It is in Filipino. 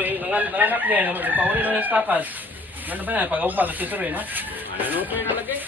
nanganak niya, pauli na yung tapas. Ano ba na, pag-aubag, kasi sir, no? Ano pa yung nalagay?